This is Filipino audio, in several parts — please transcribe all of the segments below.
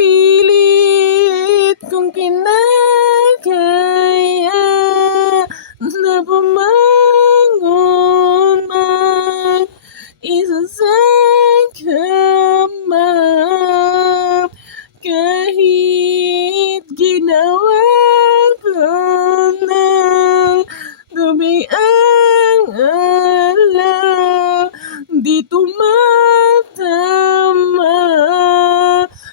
Pilit kong kinakaya na bumangon mag-isa sa kama, kahit ginawa ko ng gabi ang alaw, di tumatama.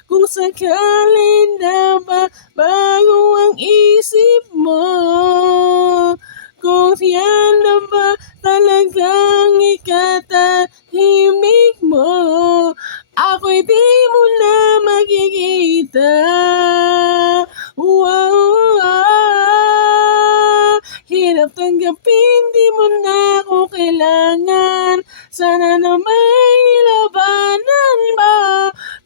Kung sakali na bago ang isip mo, kung yan na ba talagang ikatahimik mo, ako'y di mo na makikita. Hirap tanggapin, di mo na ako kailangan. Sana naman labanan mo.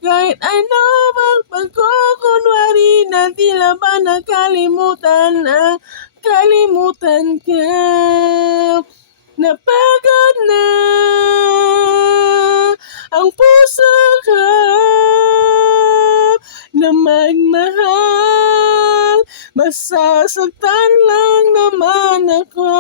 Kahit ano bang pagkukunwari na tila ba nakalimutan ang kalimutan ka. Napagod na ang puso ko na magmahal, masasaktan lang naman ako.